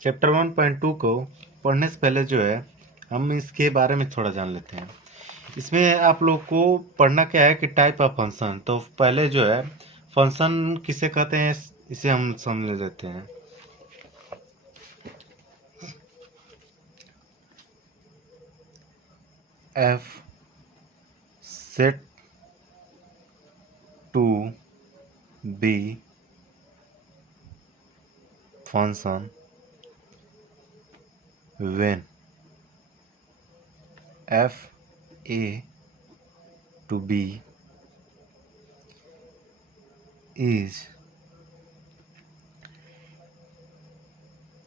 Chapter 1.2 को पढ़ने से पहले जो है हम इसके बारे में थोड़ा जान लेते हैं। इसमें आप लोग को पढ़ना क्या है कि टाइप ऑफ फंक्शन। तो पहले जो है फंक्शन किसे कहते हैं इसे हम समझ लेते हैं। F said to be function when f a to b is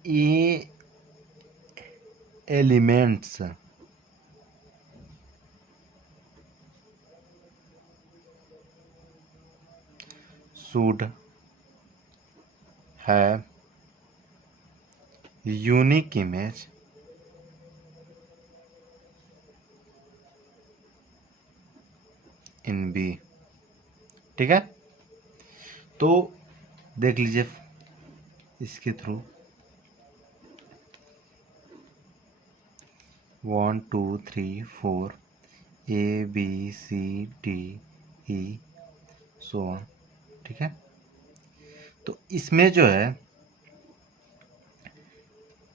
a elements should have unique image in B। ठीक है, तो देख लीजिए इसके through 1 2 3 4 A B C D E so on। ठीक है, तो इसमें जो है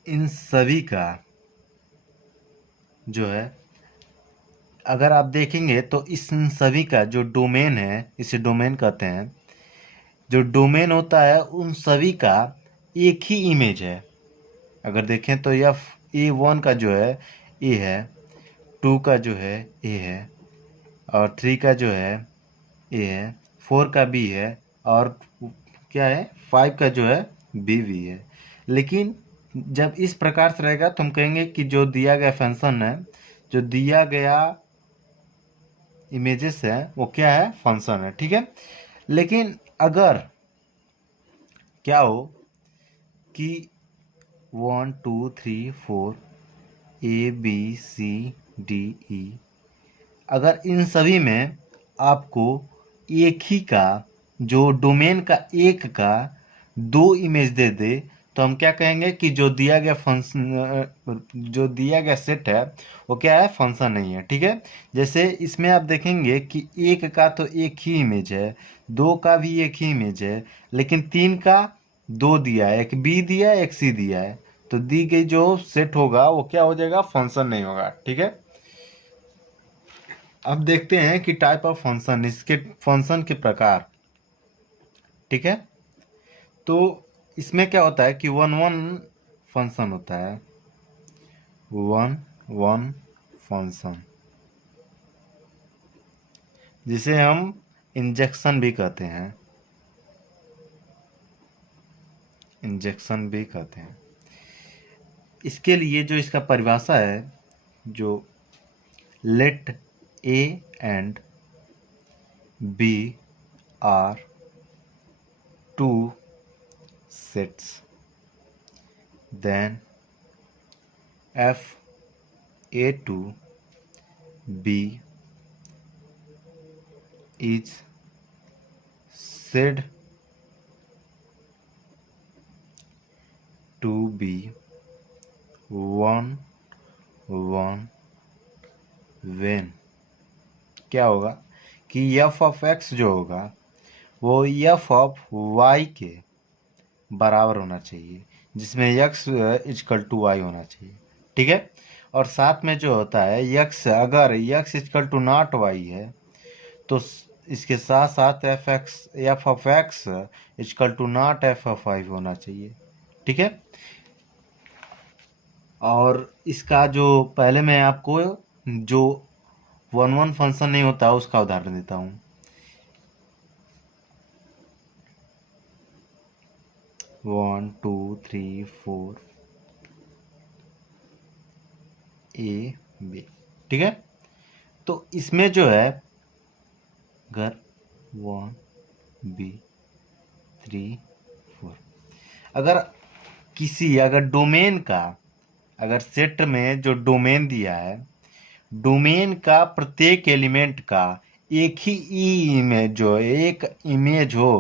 इन सभी का जो है अगर आप देखेंगे तो इस सभी का जो डोमेन है इसे डोमेन कहते हैं। जो डोमेन होता है उन सभी का एक ही इमेज है। अगर देखें तो A1 का जो है ए है, 2 का जो है ए है, और 3 का जो है ए है, 4 का बी है, और क्या है 5 का जो है बी भी है। लेकिन जब इस प्रकार से रहेगा तो हम कहेंगे कि जो दिया गया फंक्शन है, जो दिया गया इमेजेस है वो क्या है, फंक्शन है। ठीक है, लेकिन अगर क्या हो कि 1 2 3 4 A B C D E अगर इन सभी में आपको एक ही का जो डोमेन का एक का दो इमेज दे दे तो हम क्या कहेंगे कि जो दिया गया फंक्शन जो दिया गया सेट है वो क्या है, फंक्शन नहीं है। ठीक है, जैसे इसमें आप देखेंगे कि एक का तो एक ही इमेज है, दो का भी एक ही इमेज है, लेकिन तीन का दो दिया है, एक बी दिया है एक सी दिया है, तो दी गई जो सेट होगा वो क्या हो जाएगा, फंक्शन नहीं होगा। ठीक है, अब देखते हैं कि टाइप ऑफ फंक्शन, इसके फंक्शन के प्रकार। ठीक है, तो इसमें क्या होता है कि वन वन फंक्शन होता है, वन वन फंक्शन, जिसे हम इंजेक्शन भी कहते हैं, इंजेक्शन भी कहते हैं। इसके लिए जो इसका परिभाषा है, जो let A and B are two sets, then f a to b is said to be one one when क्या होगा कि f of x जो होगा वो f of y के बराबर होना चाहिए, जिसमें x इक्वल टू वाई होना चाहिए। ठीक है, और साथ में जो होता है x, अगर x equal to not y है तो इसके साथ साथ f of x equal to not f of y होना चाहिए। ठीक है, और इसका जो पहले मैं आपको जो वन वन फंक्शन नहीं होता उसका उदाहरण देता हूँ। 1 2 3 4 ए बी। ठीक है, तो इसमें जो है अगर 1 बी 3 4 अगर डोमेन का, अगर सेट में जो डोमेन दिया है, डोमेन का प्रत्येक एलिमेंट का एक ही इमेज जो एक इमेज हो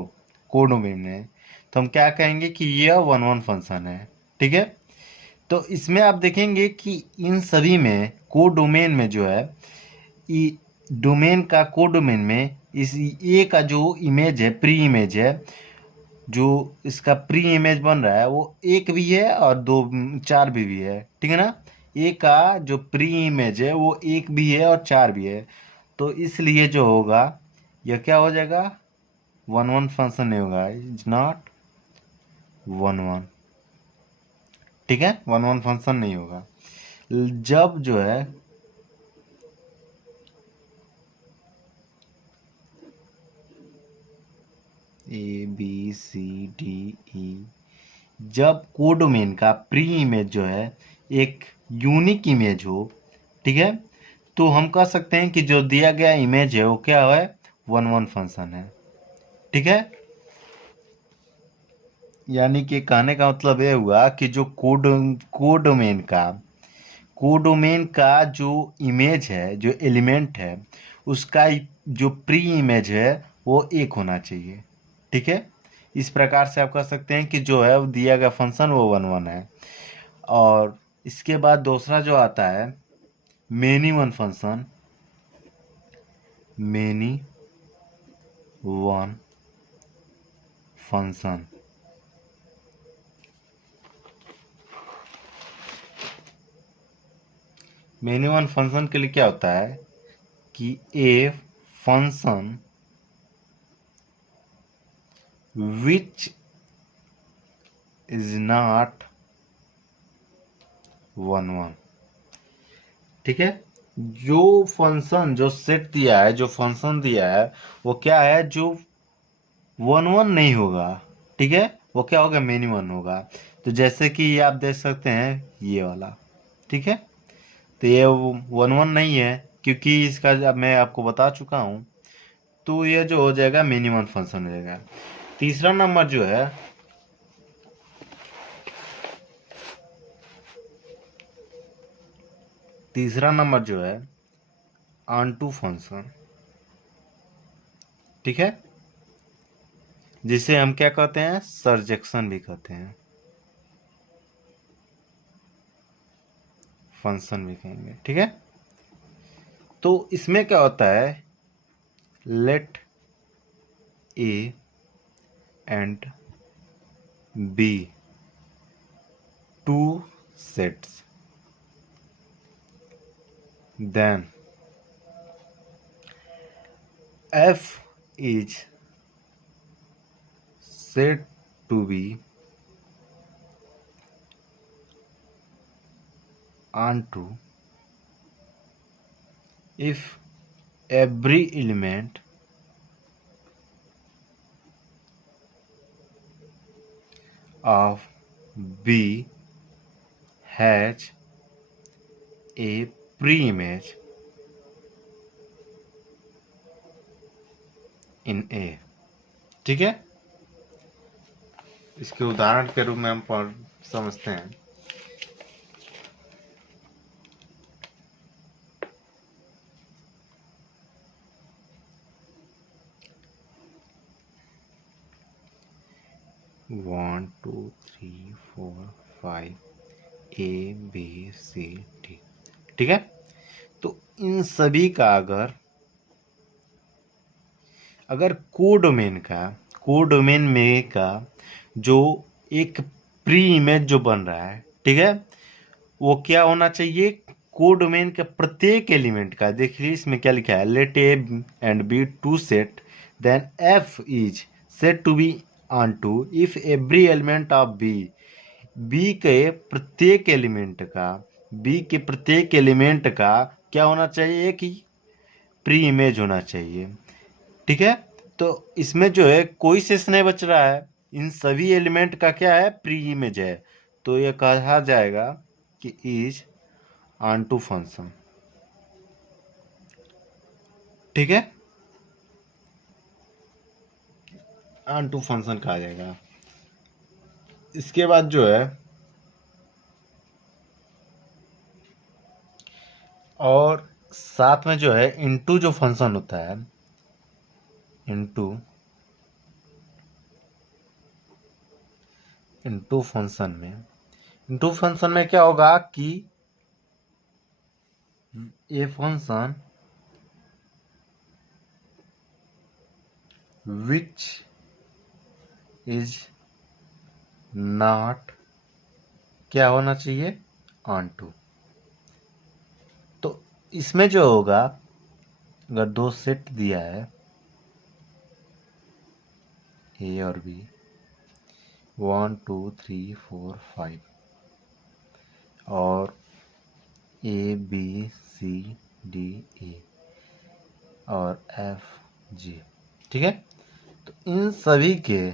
कोडोमेन में, तो हम क्या कहेंगे कि यह वन वन फंक्शन है। ठीक है, तो इसमें आप देखेंगे कि इन सभी में कोडोमेन में जो है, डोमेन का कोडोमेन में इस ए का जो इमेज है, प्री इमेज है, जो इसका प्री इमेज बन रहा है वो एक भी है और दो चार भी है, ठीक है ना। ए का जो प्री इमेज है वो एक भी है और चार भी है, तो इसलिए जो होगा यह क्या हो जाएगा, वन वन फंक्शन नहीं होगा, इज नॉट वन वन, ठीक है, वन वन फंक्शन नहीं होगा। जब जो है ए बी सी डी ई, जब कोडोमेन का प्री इमेज जो है एक यूनिक इमेज हो, ठीक है, तो हम कह सकते हैं कि जो दिया गया इमेज है वो क्या है, वन वन फंक्शन है, ठीक है। यानी कि कहने का मतलब ये हुआ कि जो कोडोमेन का जो इमेज है, जो एलिमेंट है, उसका जो प्री इमेज है वो एक होना चाहिए, ठीक है। इस प्रकार से आप कह सकते हैं कि जो है वो दिया गया फंक्शन वो वन वन है। और इसके बाद दूसरा जो आता है many one function, many one function, many one function के लिए क्या होता है कि a function which is not one one, ठीक है। जो फंक्शन, जो सेट दिया है, जो फंक्शन दिया है वो क्या है, जो वन वन नहीं होगा, ठीक है, वो क्या होगा, मेनी वन होगा। तो जैसे कि ये आप देख सकते हैं ये वाला, ठीक है, तो ये वन वन नहीं है क्योंकि इसका अब मैं आपको बता चुका हूँ, तो ये जो हो जाएगा मेनी वन फंक्शन हो जाएगा। तीसरा नंबर जो है ऑनटू फंक्शन, ठीक है, जिसे हम क्या कहते हैं, सरजेक्शन भी कहते हैं, फंक्शन भी कहेंगे, ठीक है। तो इसमें क्या होता है, let A and B two sets, then f is said to be onto if every element of B has a pre-image in A, ठीक है। इसके उदाहरण के रूप में हम समझते हैं। One two three four five A B C D, ठीक है। तो इन सभी का अगर कोडोमेन में का जो एक प्री इमेज जो बन रहा है, ठीक है, वो क्या होना चाहिए, कोडोमेन के प्रत्येक एलिमेंट का, देखिए इसमें क्या लिखा है, let A and B two set, then f is said to be onto if every element of B के प्रत्येक एलिमेंट का क्या होना चाहिए कि प्री इमेज होना चाहिए, ठीक है। तो इसमें जो है कोई शेष नहीं बच रहा है, इन सभी एलिमेंट का क्या है, प्री इमेज है, तो ये कहा जाएगा कि इज ऑनटू फंक्शन, ठीक है, ऑनटू फंक्शन कहा जाएगा। इसके बाद जो है और साथ में जो है इनटू जो फंक्शन होता है, इनटू फंक्शन में इंटू फंक्शन में क्या होगा कि a function which is not क्या होना चाहिए, ऑन टू। तो इसमें जो होगा, अगर दो सेट दिया है ए और बी, 1 2 3 4 5, और ए बी सी डी ई और एफ जी, ठीक है। तो इन सभी के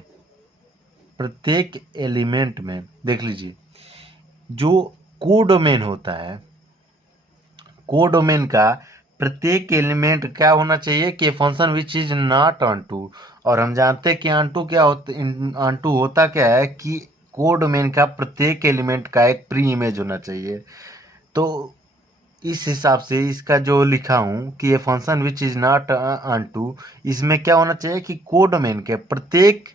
प्रत्येक एलिमेंट में देख लीजिए, जो कोडोमेन होता है, कोडोमेन का प्रत्येक एलिमेंट क्या होना चाहिए कि function which is not onto. और हम जानते हैं कि ऑन टू क्या होता, ऑन टू होता क्या है कि कोडोमेन का प्रत्येक एलिमेंट का एक प्री इमेज होना चाहिए। तो इस हिसाब से इसका जो लिखा हूं कि ये function which is not onto, इसमें क्या होना चाहिए कि कोडोमेन के प्रत्येक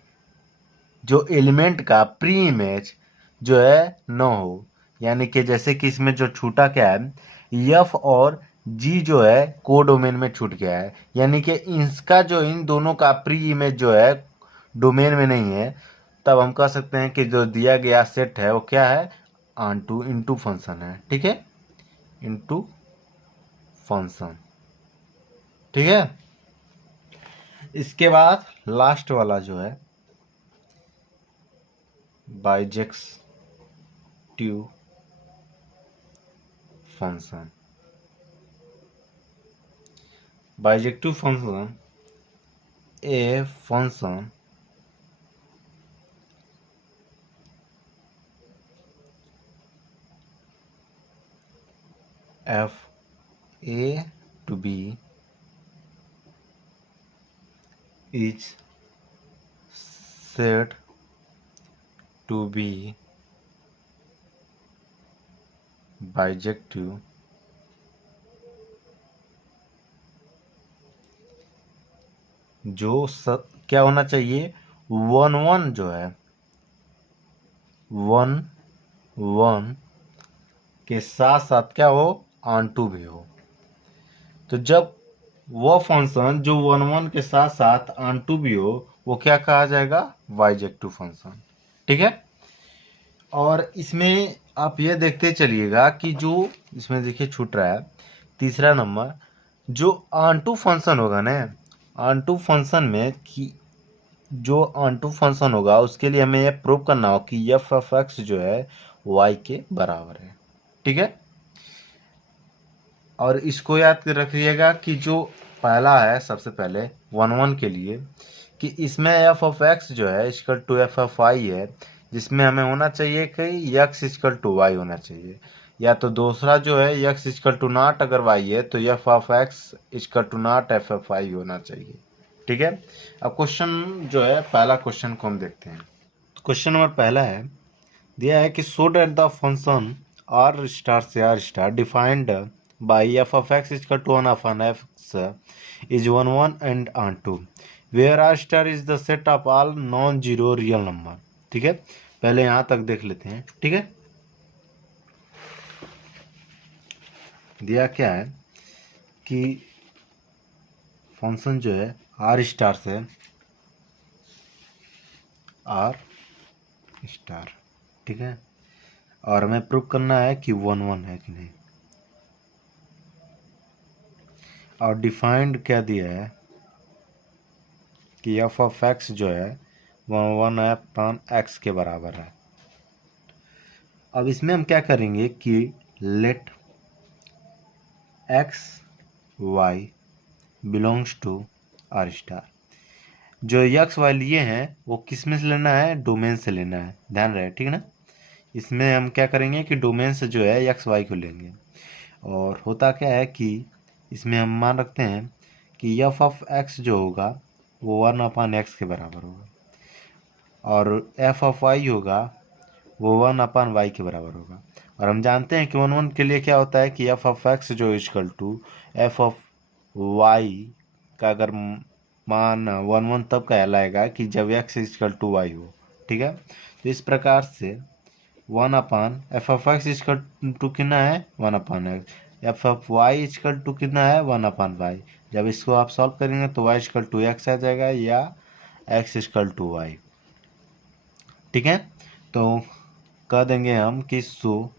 जो एलिमेंट का प्री इमेज जो है न हो। यानी कि जैसे कि इसमें जो छूटा क्या है, एफ और जी जो है कोडोमेन में छूट गया है, यानी कि इसका जो इन दोनों का प्री इमेज जो है डोमेन में नहीं है। तब हम कह सकते हैं कि जो दिया गया सेट है वो क्या है, ऑन टू इनटू फंक्शन है, ठीक है, इनटू फंक्शन, ठीक है। इसके बाद लास्ट वाला जो है bijective function. Bijective function a function f a to b is said to be bijective जो क्या होना चाहिए, 1 1 जो है 1 1 के साथ साथ क्या हो, ऑन टू भी हो। तो जब वह फंक्शन जो 1 1 के साथ साथ ऑन टू भी हो, वो क्या कहा जाएगा, बाइजेक्टिव फंक्शन, ठीक है। और इसमें आप ये देखते चलिएगा कि जो इसमें देखिए छूट रहा है तीसरा नंबर, जो ऑन टू फंक्शन होगा ना, ऑन टू फंक्शन में कि जो ऑन टू फंक्शन होगा उसके लिए हमें यह प्रूव करना हो कि एफ ऑफ एक्स जो है वाई के बराबर है, ठीक है। और इसको याद रखिएगा कि जो पहला है सबसे पहले 1 1 के लिए कि इसमें एफ ऑफ एक्स जो है equal to f of y है, जिसमें हमें होना चाहिए कि एक्स इक्वल टू वाई होना चाहिए। या तो दूसरा जो है एक्स इक्वल टू नॉट अगर वाई है तो f of x equal to not f of y होना चाहिए, ठीक है। अब क्वेश्चन जो है पहला क्वेश्चन को हम देखते हैं। क्वेश्चन नंबर पहला है, दिया है कि so that the function R star से R star defined by f of x equal to 1 upon x is 1 1 and onto where R star is the set of all non zero real number, ठीक है। पहले यहाँ तक देख लेते हैं, ठीक है। दिया क्या है कि फंक्शन जो है आर स्टार से आर स्टार, ठीक है, और हमें प्रूव करना है कि 1 1 है कि नहीं। और डिफाइंड क्या दिया है कि एफ ऑफ एक्स जो है 1 1 अपॉन एक्स के बराबर है। अब इसमें हम क्या करेंगे कि let x y belongs to R star. जो एक्स वाई लिए हैं वो किस में से लेना है, डोमेन से लेना है, ध्यान रहे, ठीक है ना। इसमें हम क्या करेंगे कि डोमेन से जो है एक्स वाई को लेंगे। और होता क्या है कि इसमें हम मान रखते हैं कि एफ ऑफ एक्स जो होगा वो 1 अपॉन एक्स के बराबर होगा, और एफ ऑफ वाई होगा वो 1 अपॉन वाई के बराबर होगा। और हम जानते हैं कि 1 1 के लिए क्या होता है कि एफ ऑफ एक्स जो equal to f of y का अगर मान 1 1 तब कहलाएगा कि जब एक्स इक्वल टू वाई हो, ठीक है। तो इस प्रकार से one upon f of x equal to कितना है 1/x, f of y equal to कितना है 1/y। जब इसको आप सॉल्व करेंगे तो y इजकल टू एक्स आ जाएगा या x इजकल टू वाई। ठीक है, तो कह देंगे हम कि सो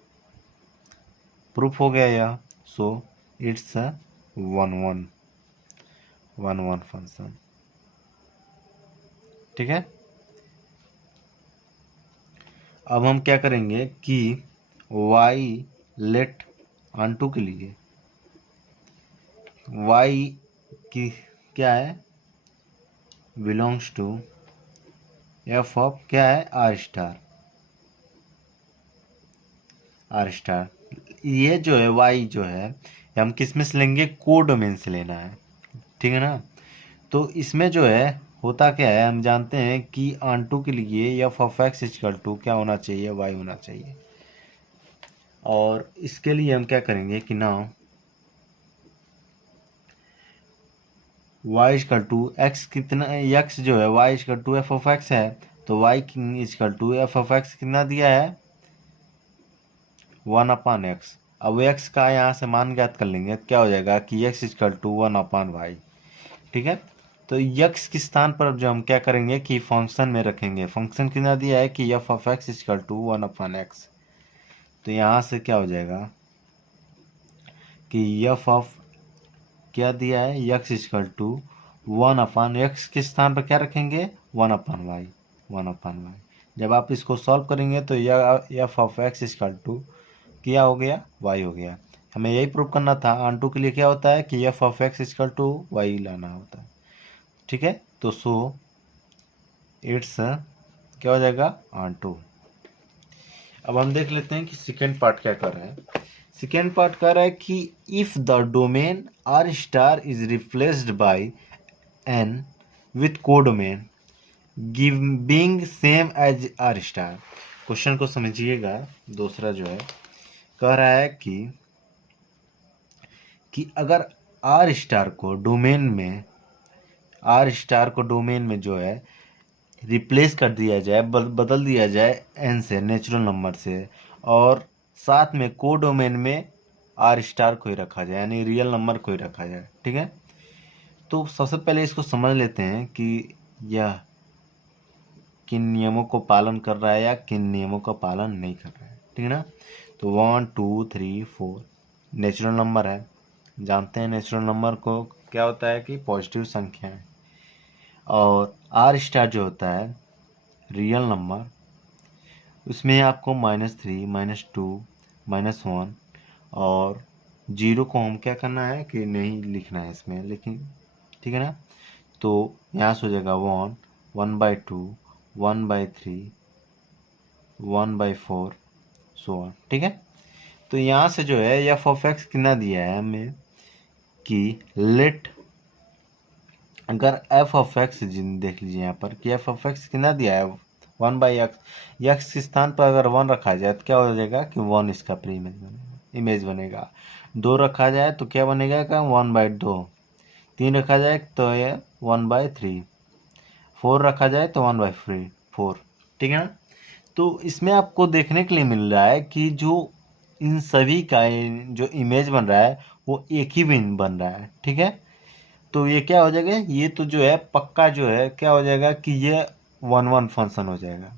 प्रूफ हो गया यह, सो इट्स वन वन फंक्शन। ठीक है, अब हम क्या करेंगे कि y लेट ऑन टू के लिए y की क्या है बिलोंग्स टू एफ ऑफ क्या है आर स्टार। ये जो है y जो है हम किस में से लेंगे, कोडोमेन से लेना है। ठीक है ना, तो इसमें जो है होता क्या है, हम जानते हैं कि ऑन टू के लिए f of x equal to क्या होना चाहिए, y होना चाहिए। और इसके लिए हम क्या करेंगे कि now y equal to x कितना, x जो है y equal to f of x है, तो y equal to f of x कितना दिया है 1/x। अब x का यहाँ से मान ज्ञात कर लेंगे, क्या हो जाएगा कि x इक्वल टू 1/y। ठीक है, तो x के स्थान पर जो हम क्या करेंगे कि फंक्शन में रखेंगे, फंक्शन कितना दिया है कि f of x equal to 1/x। तो यहाँ से क्या हो जाएगा कि एफ ऑफ क्या दिया है x इक्वल टू 1/x के स्थान पर क्या रखेंगे 1/y। जब आप इसको सॉल्व करेंगे तो यह f of x equal to क्या हो गया y हो गया। हमें यही प्रूव करना था, ऑन टू के लिए क्या होता है कि f of x equal to y लाना होता है। ठीक है, तो सो इट्स क्या हो जाएगा ऑन टू। अब हम देख लेते हैं कि सेकेंड पार्ट क्या कर रहा है। सेकेंड पार्ट कर रहा है कि if the domain R star is replaced by N with codomain give being same as R star. Question को समझिएगा, दूसरा जो है कह रहा है कि अगर आर स्टार को डोमेन में जो है रिप्लेस कर दिया जाए, बदल दिया जाए एन से, नेचुरल नंबर से, और साथ में कोडोमेन में आर स्टार को ही रखा जाए, यानी रियल नंबर को ही रखा जाए। ठीक है, तो सबसे पहले इसको समझ लेते हैं कि यह किन नियमों को पालन कर रहा है या किन नियमों का पालन नहीं कर रहा है। ठीक है ना, तो 1 2 3 4 नेचुरल नंबर है, जानते हैं नेचुरल नंबर को क्या होता है कि पॉजिटिव संख्या है। और आर स्टार जो होता है रियल नंबर, उसमें आपको -3 -2 -1 और 0 को हम क्या करना है कि नहीं लिखना है इसमें, लेकिन ठीक है ना, तो यहाँ से हो जाएगा 1 1/2 1/3 1/4 सो ऑन। ठीक है, तो यहाँ से जो है एफ ऑफ एक्स कितना दिया है हमें कि लेट, अगर एफ ऑफ एक्स देख लीजिए यहाँ पर कि एफ ऑफ एक्स कितना दिया है 1/x, एक्स के स्थान पर अगर 1 रखा जाए तो क्या हो जाएगा कि 1 इसका प्री इमेज बनेगा। 2 रखा जाए तो क्या बनेगा का 1/2, 3 रखा जाए तो ये 1/3, 4 रखा जाए तो 1/4। ठीक है ना, तो इसमें आपको देखने के लिए मिल रहा है कि जो इन सभी का जो इमेज बन रहा है वो एक ही बन रहा है। ठीक है, तो ये क्या हो जाएगा, ये तो जो है पक्का जो है क्या हो जाएगा कि ये 1 फंक्शन हो जाएगा।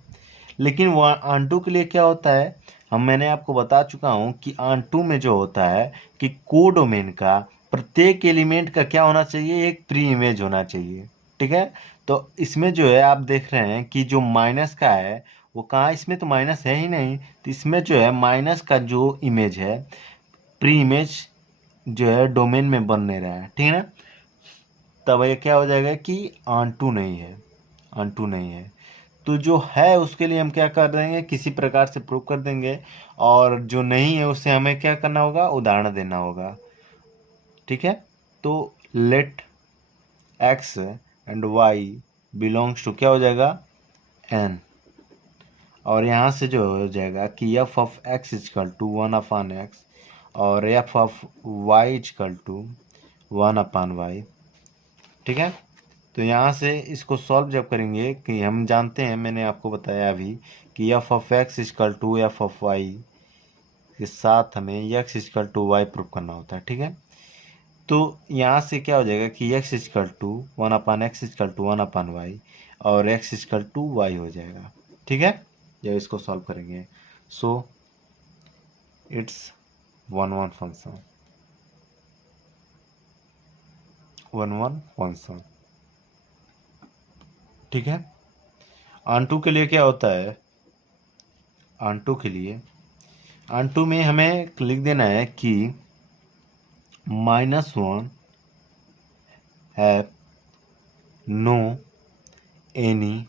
लेकिन ऑन टू के लिए क्या होता है, मैंने आपको बता चुका हूँ कि ऑन टू में जो होता है कि कोडोमेन का प्रत्येक एलिमेंट का क्या होना चाहिए, एक प्री इमेज होना चाहिए। ठीक है, तो इसमें जो है आप देख रहे हैं कि जो माइनस का है वो कहाँ, इसमें तो माइनस है ही नहीं, तो इसमें जो है माइनस का जो इमेज है प्री इमेज जो है डोमेन में बन नहीं रहा है। ठीक है ना, तब ये क्या हो जाएगा कि ऑन टू नहीं है। तो जो है उसके लिए हम क्या कर देंगे, किसी प्रकार से प्रूव कर देंगे, और जो नहीं है उससे हमें क्या करना होगा, उदाहरण देना होगा। ठीक है, तो let x and y belongs to क्या हो जाएगा एन, और यहाँ से जो हो जाएगा कि f of x equal to 1/x और f of y equal to 1/y। ठीक है, तो यहाँ से इसको सॉल्व जब करेंगे कि हम जानते हैं, मैंने आपको बताया अभी कि f of x equal to f of y के साथ हमें x equal to y prove करना होता है, ठीक है। तो यहाँ से क्या हो जाएगा कि x equal to one upon x equal to one upon y और एक्स इजकल टू वाई हो जाएगा, ठीक है, जब इसको सॉल्व करेंगे। So it's one one function, one one function, ठीक है। आंटू के लिए क्या होता है, आंटू के लिए, आंटू में हमें लिख देना है कि -1 हैव नो एनी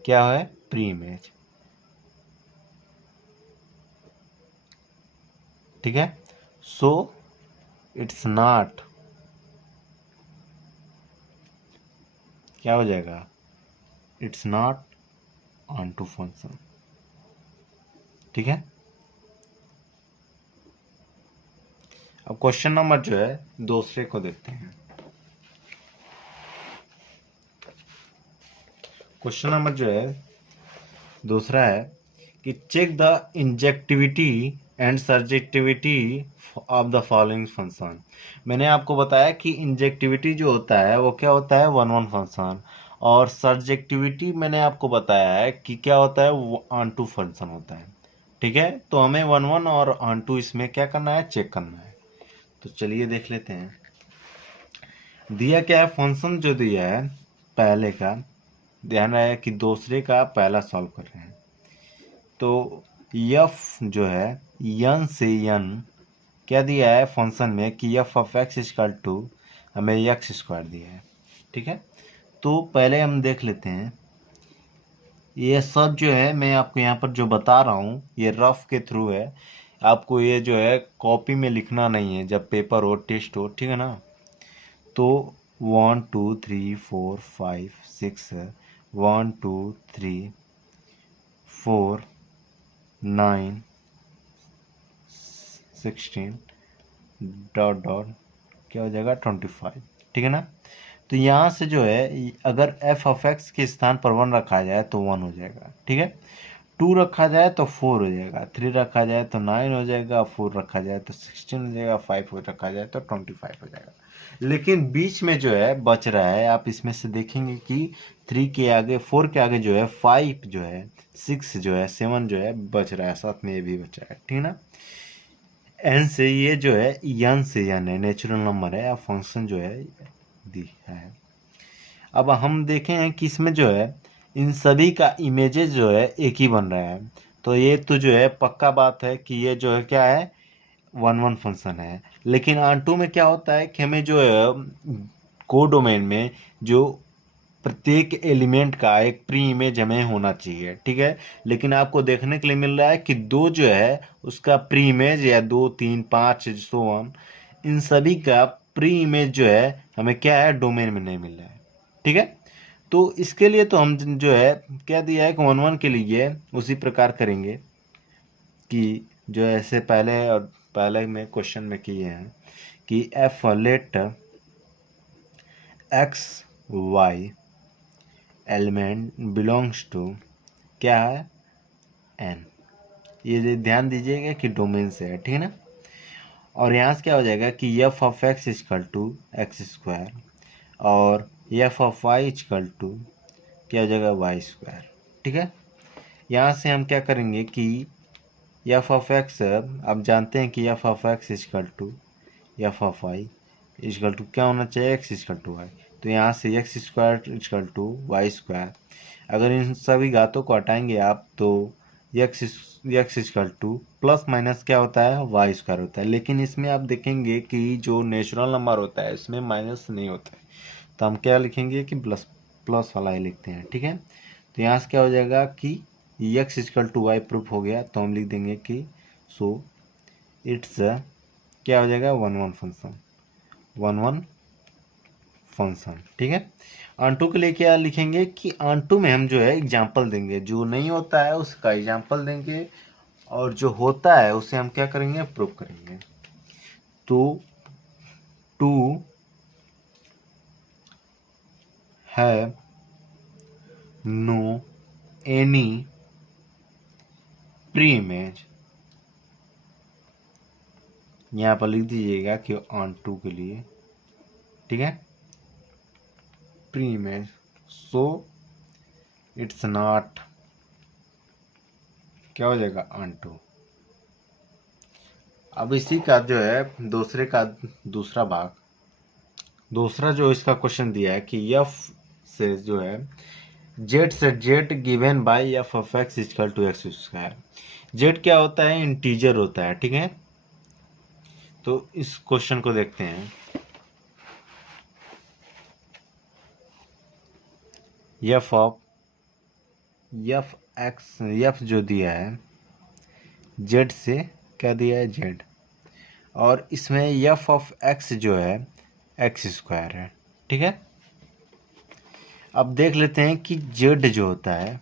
क्या है प्री इमेज, ठीक है। सो इट्स नॉट, क्या हो जाएगा, इट्स नॉट ऑनटू फंक्शन, ठीक है। अब क्वेश्चन नंबर जो है दूसरे को देखते हैं। क्वेश्चन नंबर जो है दूसरा है कि check the injectivity and surjectivity of the following function. मैंने आपको बताया कि इंजेक्टिविटी जो होता है वो क्या होता है, वन वन फंक्शन, और सर्जेक्टिविटी मैंने आपको बताया है कि क्या होता है, वो ऑन टू फंक्शन होता है, ठीक है। तो हमें वन वन और ऑन टू इसमें क्या करना है, चेक करना है। तो चलिए देख लेते हैं। दिया क्या है, फंक्शन जो दिया है पहले का, ध्यान रहे कि दूसरे का पहला सॉल्व कर रहे हैं। तो यफ जो है यन से यन क्या दिया है फंक्शन में कि f of x equal to हमें एक्स स्क्वायर दिया है, ठीक है। तो पहले हम देख लेते हैं, ये सब जो है मैं आपको यहाँ पर जो बता रहा हूँ ये रफ के थ्रू है, आपको ये जो है कॉपी में लिखना नहीं है जब पेपर हो, टेस्ट हो, ठीक है ना। तो 1 2 3 4 5 6 1 2 3 4 9 16 डॉट डॉट क्या हो जाएगा 25, ठीक है ना। तो यहाँ से जो है अगर एफ ऑफ एक्स के स्थान पर 1 रखा जाए तो 1 हो जाएगा, ठीक है। 2 रखा जाए तो 4 हो जाएगा, 3 रखा जाए तो 9 हो जाएगा, 4 रखा जाए तो 16 हो जाएगा, 5 रखा जाए तो 25 हो जाएगा। लेकिन बीच में जो है बच रहा है, आप इसमें से देखेंगे कि 3 के आगे 4 के आगे जो है 5 जो है 6 जो है 7 जो है बच रहा है, साथ में ये भी बचा है, ठीक है ना। एन से ये जो है यन से यन है, नेचुरल नंबर है, फंक्शन जो है दी है। अब हम देखें कि इसमें जो है इन सभी का इमेजेस जो है एक ही बन रहा है, तो ये तो जो है पक्का बात है कि ये जो है क्या है, वन वन फंक्शन है। लेकिन ऑन2 में क्या होता है कि हमें जो है कोडोमेन में जो प्रत्येक एलिमेंट का एक प्री इमेज हमें होना चाहिए, ठीक है। लेकिन आपको देखने के लिए मिल रहा है कि दो जो है उसका प्री इमेज या 2 3 5 सो ऑन, इन सभी का प्री इमेज जो है हमें क्या है डोमेन में नहीं मिल रहा है, ठीक है। तो इसके लिए तो हम जो है क्या दिया है कि वन वन के लिए उसी प्रकार करेंगे कि जो ऐसे पहले और पहले में क्वेश्चन में किए हैं कि f let x y element belongs to क्या है एन, ये ध्यान दीजिएगा कि डोमेन से है, ठीक है ना। और यहाँ से क्या हो जाएगा कि f of x equal to x square और f of y equal to क्या हो जाएगा वाई स्क्वायर, ठीक है। यहाँ से हम क्या करेंगे कि एफ ऑफ एक्स, आप जानते हैं कि f of x equal to f of y equal to क्या होना चाहिए, एक्स इजकल टू वाई। तो यहाँ से x square equal to y square, अगर इन सभी घातों को हटाएंगे आप तो x equal to plus minus क्या होता है वाई स्क्वायर होता है। लेकिन इसमें आप देखेंगे कि जो नेचुरल नंबर होता है इसमें माइनस नहीं होता है, तो हम क्या लिखेंगे कि प्लस प्लस वाला ही लिखते हैं, ठीक है। तो यहाँ से क्या हो जाएगा कि x equal to y proof हो गया, तो हम लिख देंगे कि सो इट्स क्या हो जाएगा one one function, one one function, ठीक है। ऑन2 के लिए क्या लिखेंगे कि ऑन2 में हम जो है एग्जाम्पल देंगे, जो नहीं होता है उसका एग्जाम्पल देंगे और जो होता है उसे हम क्या करेंगे प्रूव करेंगे। तो 2 have no any pre image, यहाँ पर लिख दीजिएगा कि ऑन टू के लिए, ठीक है, pre image, so it's not, क्या हो जाएगा, ऑन टू। अब इसी का जो है दूसरे का दूसरा भाग, दूसरा जो इसका क्वेश्चन दिया है कि एफ से जो है जेड से Z given by f of x equal to x square. Z क्या होता है, इंटीजर होता है, ठीक है। तो इस क्वेश्चन को देखते हैं। F of F x, F जो दिया है जेड से, क्या दिया है, जेड, और इसमें एफ ऑफ एक्स जो है एक्स स्क्वायर है, ठीक है। अब देख लेते हैं कि जेड जो होता है,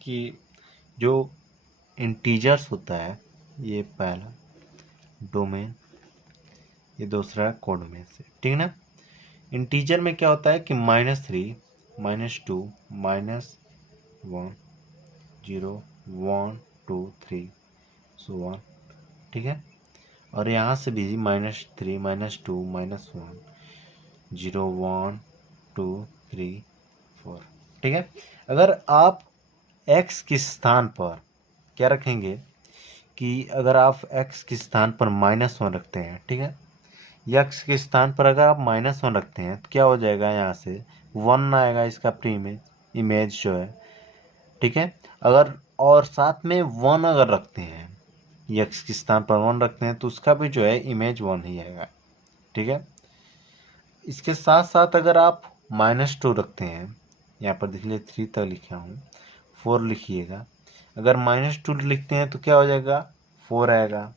कि जो इंटीजर्स होता है, ये पहला डोमेन, ये दूसरा कोडोमेन से, ठीक है ना। इंटीजर में क्या होता है कि -3, -2, -1, 0, 1, 2, 3, सो ऑन, ठीक है। और यहाँ से भी -3, -2, -1, 0, 1, 2, 3, 4, ठीक है। अगर आप x के स्थान पर क्या रखेंगे, कि अगर आप x के स्थान पर -1 रखते हैं, ठीक है, x के स्थान पर अगर आप -1 रखते हैं तो क्या हो जाएगा, यहाँ से 1 आएगा इसका प्री इमेज जो है, ठीक है। अगर और साथ में 1 अगर रखते हैं, x के स्थान पर 1 रखते हैं तो उसका भी जो है इमेज 1 ही आएगा, ठीक है। इसके साथ साथ अगर आप -2 रखते हैं, यहाँ पर देख लीजिए 3 तक लिखा हूँ, 4 लिखिएगा। अगर -2 लिखते हैं तो क्या हो जाएगा, 4 आएगा,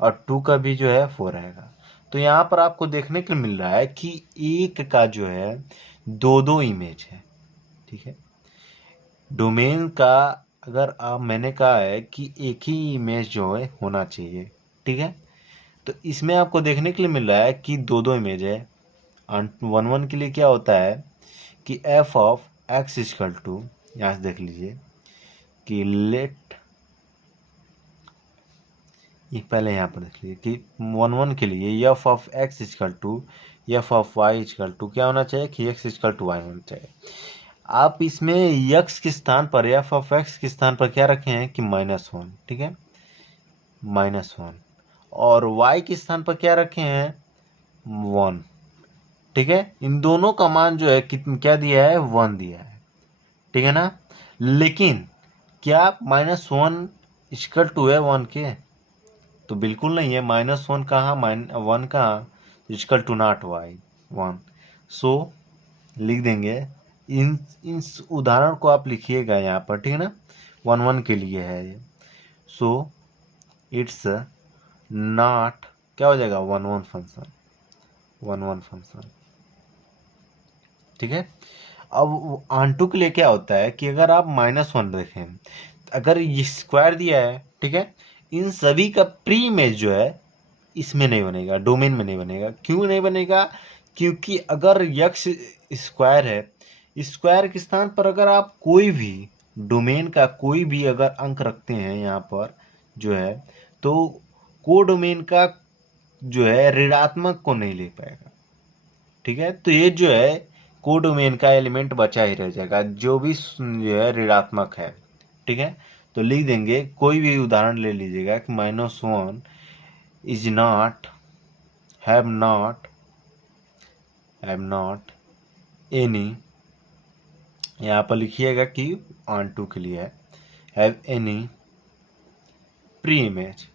और 2 का भी जो है 4 आएगा। तो यहाँ पर आपको देखने को मिल रहा है कि एक का जो है 2-2 इमेज है, ठीक है। डोमेन का अगर आप, मैंने कहा है कि एक ही इमेज जो है होना चाहिए, ठीक है। तो इसमें आपको देखने के लिए मिल रहा है कि 2-2 इमेज है। 1-1 के लिए क्या होता है कि f of x equal to, यहाँ से देख लीजिए कि लेट, ये पहले यहाँ पर देख लीजिए कि 1-1 के लिए f of x equal to f of y equal to क्या होना चाहिए, कि एक्स इक्वल टू वाई होना चाहिए। आप इसमें एक्स के स्थान पर, एफ ऑफ एक्स के स्थान पर क्या रखे हैं कि -1, ठीक है, -1, और वाई के स्थान पर क्या रखे हैं, 1, ठीक है। इन दोनों का मान जो है क्या दिया है, 1 दिया है, ठीक है ना। लेकिन क्या -1 इक्वल टू है 1 के, तो बिल्कुल नहीं है। -1 कहाँ, 1 कहाँ, इक्वल टू नॉट वाई 1। सो लिख देंगे, इन उदाहरण को आप लिखिएगा यहाँ पर, ठीक है ना, 1-1 के लिए है ये। सो इट्स नॉट, क्या हो जाएगा, 1-1 फंक्शन, 1-1 फंक्शन, ठीक है। अब ऑन टू के लिए क्या होता है कि अगर आप -1 देखें, अगर ये स्क्वायर दिया है, ठीक है, इन सभी का प्री इमेज जो है इसमें नहीं बनेगा, डोमेन में नहीं बनेगा। क्यों नहीं बनेगा, क्योंकि अगर यक्स स्क्वायर है, स्क्वायर के स्थान पर अगर आप कोई भी डोमेन का कोई भी अगर अंक रखते हैं यहाँ पर जो है, तो कोडोमेन का जो है ऋणात्मक को नहीं ले पाएगा, ठीक है। तो ये जो है कोडोमेन का एलिमेंट बचा ही रह जाएगा, जो भी जो है ऋणात्मक है, ठीक है। तो लिख देंगे, कोई भी उदाहरण ले लीजिएगा कि -1 is not, have not any, यहाँ पर लिखिएगा कि ऑन टू के लिए है, have any pre image,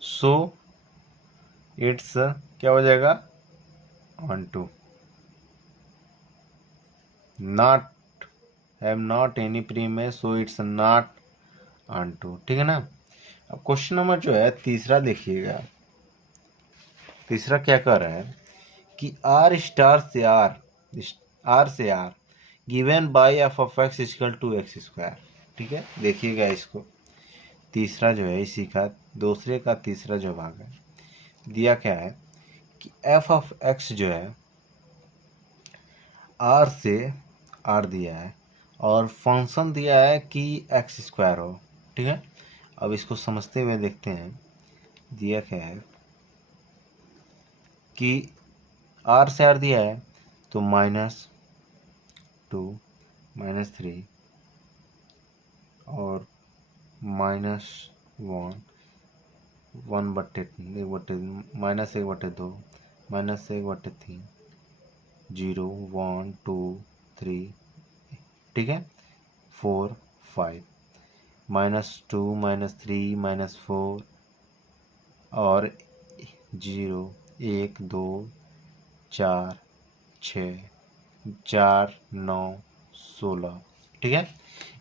so it's क्या हो जाएगा, onto, not, have not any pre image, so it's not onto, ठीक है ना। अब क्वेश्चन नंबर जो है तीसरा देखिएगा, तीसरा क्या कर रहा है कि आर स्टार से आर से R given by f of x equal to x square, ठीक है। देखिएगा इसको, तीसरा जो है इसी का दूसरे का तीसरा जो भाग है, दिया क्या है कि एफ ऑफ एक्स जो है आर से आर दिया है और फंक्शन दिया है कि एक्स स्क्वायर हो। ठीक है, अब इसको समझते हुए देखते हैं। दिया क्या है कि आर से आर दिया है तो -2 -3 और -1 -1/2 -1/3 0 1 2 3, ठीक है, 4 5 -2 -3 -4 और 0 1 2 4 6 4 9 16। ठीक है,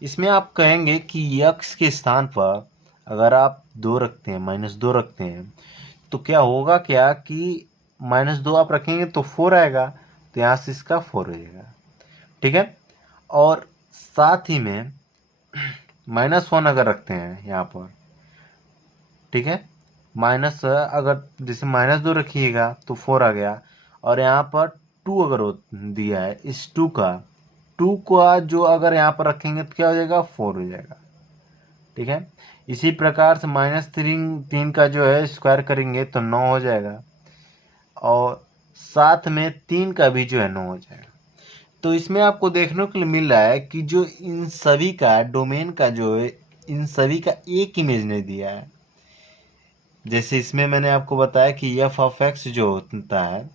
इसमें आप कहेंगे कि यक्स के स्थान पर अगर आप 2 रखते हैं, -2 रखते हैं, तो क्या होगा क्या कि -2 आप रखेंगे तो 4 आएगा, तो यहाँ से इसका 4 हो जाएगा। ठीक है, और साथ ही में -1 अगर रखते हैं यहाँ पर, ठीक है, माइनस अगर जैसे -2 रखिएगा तो 4 आ गया, और यहाँ पर 2 अगर दिया है, इस 2 का जो अगर यहाँ पर रखेंगे तो क्या हो जाएगा, 4 हो जाएगा। ठीक है, इसी प्रकार से -3 का जो है स्क्वायर करेंगे तो 9 हो जाएगा, और साथ में 3 का भी जो है 9 हो जाएगा। तो इसमें आपको देखने को मिल रहा है कि जो इन सभी का डोमेन का जो है, इन सभी का एक इमेज नहीं दिया है। जैसे इसमें मैंने आपको बताया कि एफ ऑफ एक्स जो होता है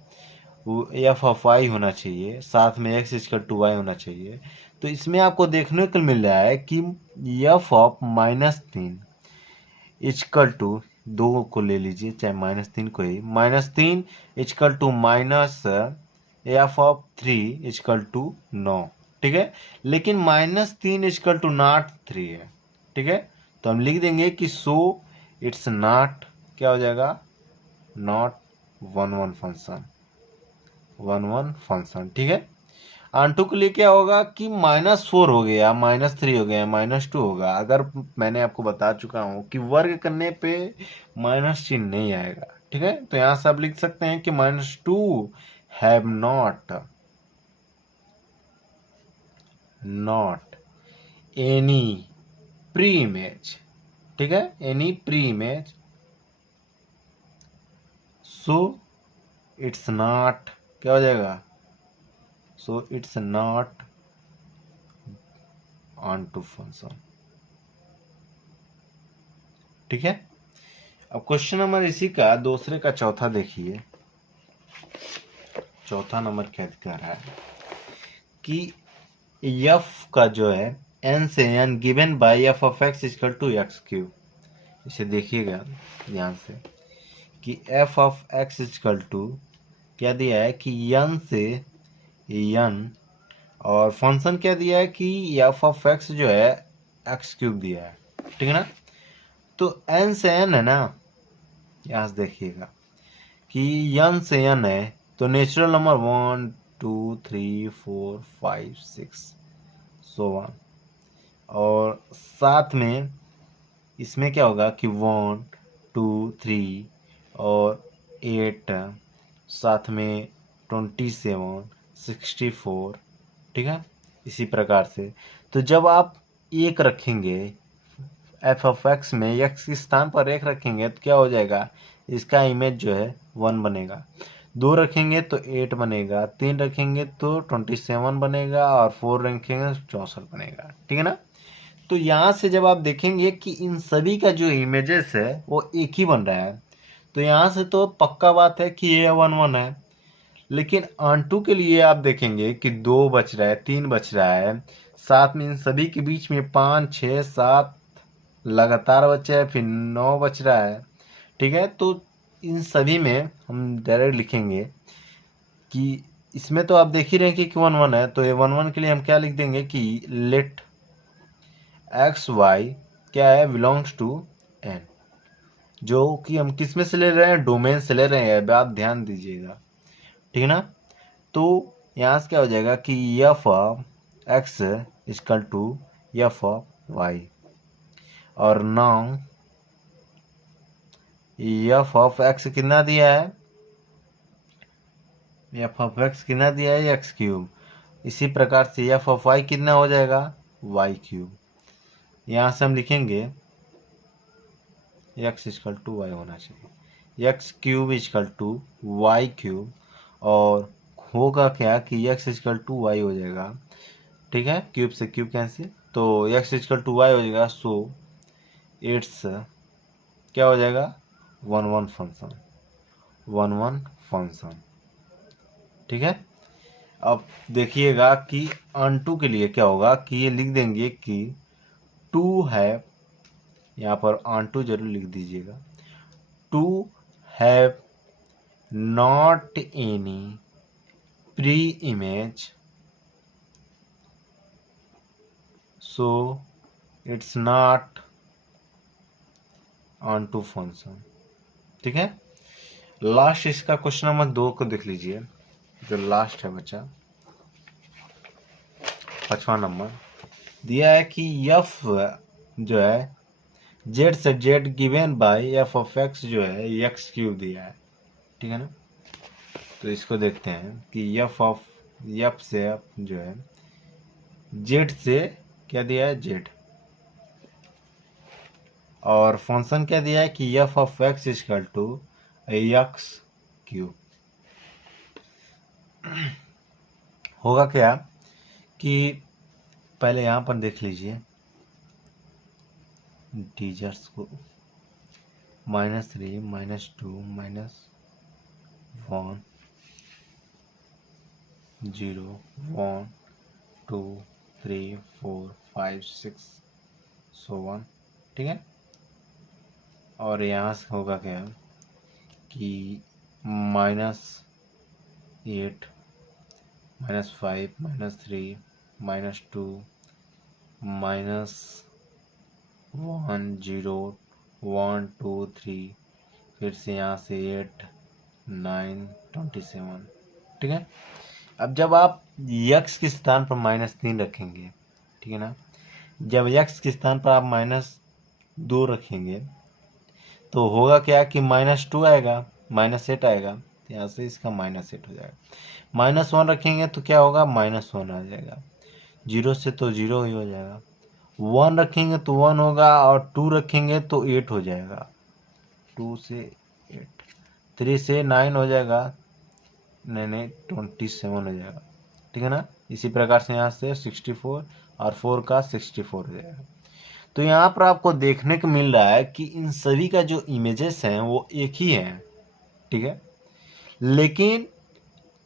वो एफ ऑफ वाई होना चाहिए, साथ में एक्स इक्वल टू वाई होना चाहिए। तो इसमें आपको देखने को मिल रहा है कि एफ ऑफ -3 इक्वल टू 2 को ले लीजिए, चाहे -3 को ही, -3 equal to minus f of 3 equal to 9। ठीक है, लेकिन -3 इक्वल टू नॉट 3 है। ठीक है, तो हम लिख देंगे कि सो इट्स नॉट, क्या हो जाएगा, नॉट 1 1 फंक्शन, 1 1 फंक्शन। ठीक है, आंटू के लिए क्या होगा कि -4 हो गया, -3 हो गया, -2 होगा। अगर मैंने आपको बता चुका हूं कि वर्ग करने पे माइनस चिन्ह नहीं आएगा। ठीक है, तो यहां से आप लिख सकते हैं कि -2 have not any pre image. ठीक है, any pre image, so it's not, क्या हो जाएगा, so it's not onto function. ठीक है, अब क्वेश्चन नंबर इसी का दूसरे का चौथा देखिए। चौथा नंबर क्या कह रहा है कि एफ का जो है एन से N given by f of x equal to x3। इसे देखिएगा ध्यान से कि f of x equal to क्या दिया है कि एन से एन, और फंक्शन क्या दिया है कि एफ ऑफ एक्स जो है x³ दिया है। ठीक है ना, तो एन से एन है ना, यहाँ से देखिएगा कि एन से एन है, तो नेचुरल नंबर 1 2 3 4 5 6 सो 1, और साथ में इसमें क्या होगा कि 1 2 3 और 8, साथ में 27 64। ठीक है, इसी प्रकार से तो जब आप एक रखेंगे एफ ऑफ एक्स में, एक्स के स्थान पर एक रखेंगे तो क्या हो जाएगा, इसका इमेज जो है 1 बनेगा। 2 रखेंगे तो 8 बनेगा, 3 रखेंगे तो 27 बनेगा, और 4 रखेंगे तो 64 बनेगा। ठीक है ना, तो यहाँ से जब आप देखेंगे कि इन सभी का जो इमेजेस है वो एक ही बन रहा है, तो यहाँ से तो पक्का बात है कि ये 1 1 है। लेकिन ऑन2 के लिए आप देखेंगे कि 2 बच रहा है, 3 बच रहा है, साथ में इन सभी के बीच में 5 6 7 लगातार बचे हैं, फिर 9 बच रहा है। ठीक है, तो इन सभी में हम डायरेक्ट लिखेंगे कि इसमें तो आप देख ही रहे हैं कि 1 1 है, तो ये 1 1 के लिए हम क्या लिख देंगे कि लेट एक्स वाई क्या है, बिलोंग्स टू एन, जो कि हम किस में से ले रहे हैं, डोमेन से ले रहे हैं। आप ध्यान दीजिएगा, ठीक है ना, तो यहाँ से क्या हो जाएगा कि f of x equal to f of y, और नाउ एफ ऑफ एक्स कितना दिया है, एफ ऑफ एक्स कितना दिया है, एक्स क्यूब। इसी प्रकार से एफ ऑफ वाई कितना हो जाएगा, वाई क्यूब। यहाँ से हम लिखेंगे एक्स इजकल टू वाई होना चाहिए, x cube equal to y cube. और होगा क्या कि एक्स इजकल टू वाई हो जाएगा, ठीक है, क्यूब से क्यूब कैंसिल, तो एक्स इजकल टू वाई हो जाएगा। सो इट्स क्या हो जाएगा, one one function, one one function, ठीक है। अब देखिएगा कि अनटू के लिए क्या होगा कि ये लिख देंगे कि टू है, यहाँ पर अनटू जरूर लिख दीजिएगा, two have not any pre image, so it's not onto function, ठीक है। लास्ट इसका क्वेश्चन नंबर 2 को देख लीजिए, जो लास्ट है बच्चा 5वां नंबर दिया है कि एफ जो है जेड से Z given by f of x जो है एक्स क्यूब दिया है, ठीक है ना। तो इसको देखते हैं कि एफ ऑफ एफ से एफ जो है जेड से क्या दिया है, जेड, और फंक्शन क्या दिया है कि f of x equal to x cube. होगा क्या कि पहले यहाँ पर देख लीजिए टीचर्स को, -3 -2 -1 0 1 2 3 4 5 6 सो 1, ठीक है। और यहाँ से होगा क्या कि -8 -5 -3 -2 -1 0 1 2 3, फिर से यहाँ से 8 9 27, ठीक है। अब जब आप यक्स के स्थान पर -3 रखेंगे, ठीक है ना, जब यक्स के स्थान पर आप -2 रखेंगे तो होगा क्या कि -2 आएगा, -8 आएगा, तो यहाँ से इसका -8 हो जाएगा। -1 रखेंगे तो क्या होगा, -1 आ जाएगा, 0 से तो 0 ही हो जाएगा, 1 रखेंगे तो 1 होगा, और 2 रखेंगे तो 8 हो जाएगा, 2 से 8, 3 से 9 हो जाएगा, नहीं 27 हो जाएगा, ठीक है ना। इसी प्रकार से यहाँ से 64 और 4 का 64 हो जाएगा। तो यहाँ पर आपको देखने को मिल रहा है कि इन सभी का जो इमेजेस हैं वो एक ही हैं, ठीक है। लेकिन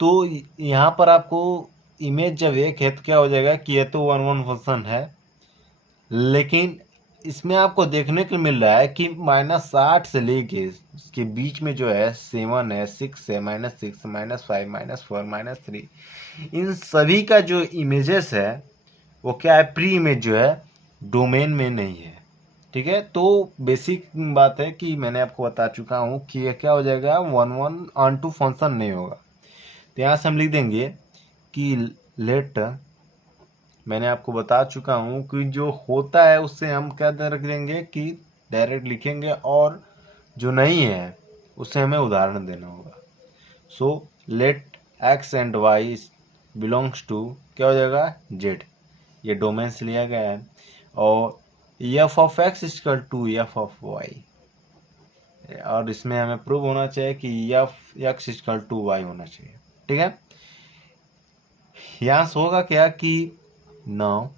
तो यहाँ पर आपको इमेज जब एक है तो क्या हो जाएगा कि ये तो वन वन फंक्शन है, लेकिन इसमें आपको देखने को मिल रहा है कि -8 से लेके इसके बीच में जो है 7 है, 6 है, -6 -5 -4 -3, इन सभी का जो इमेजेस है वो क्या है, प्री इमेज जो है डोमेन में नहीं है, ठीक है। तो बेसिक बात है कि मैंने आपको बता चुका हूँ कि ये क्या हो जाएगा, one one onto function नहीं होगा। तो यहाँ से हम लिख देंगे कि लेट, मैंने आपको बता चुका हूँ कि जो होता है उससे हम क्या रख देंगे कि डायरेक्ट लिखेंगे, और जो नहीं है उससे हमें उदाहरण देना होगा। So let x and y belongs to क्या हो जाएगा, जेड, ये डोमेन से लिया गया है, और f of x equal to f of y, और इसमें हमें प्रूव होना चाहिए कि f x equal to y होना चाहिए, ठीक है। यहाँ से होगा क्या कि 9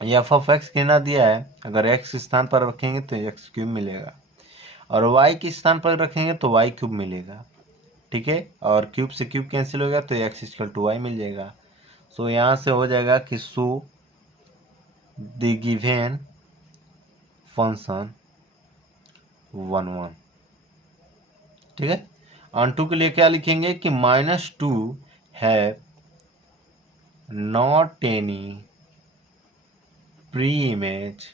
एफ ऑफ एक्स कितना दिया है, अगर एक्स के स्थान पर रखेंगे तो एक्स क्यूब मिलेगा, और वाई के स्थान पर रखेंगे तो वाई क्यूब मिलेगा, ठीक है। और क्यूब से क्यूब कैंसिल हो गया तो एक्स इक्वल टू वाई मिल जाएगा। सो यहाँ से हो जाएगा कि सो द गिवन फंक्शन 1 1, ठीक है। ऑन2 के लिए क्या लिखेंगे कि -2 है not any pre image,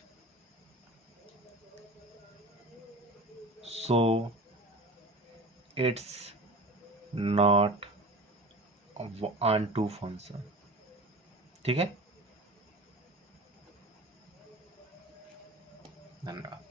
so it's not onto function, ठीक है। धन्यवाद।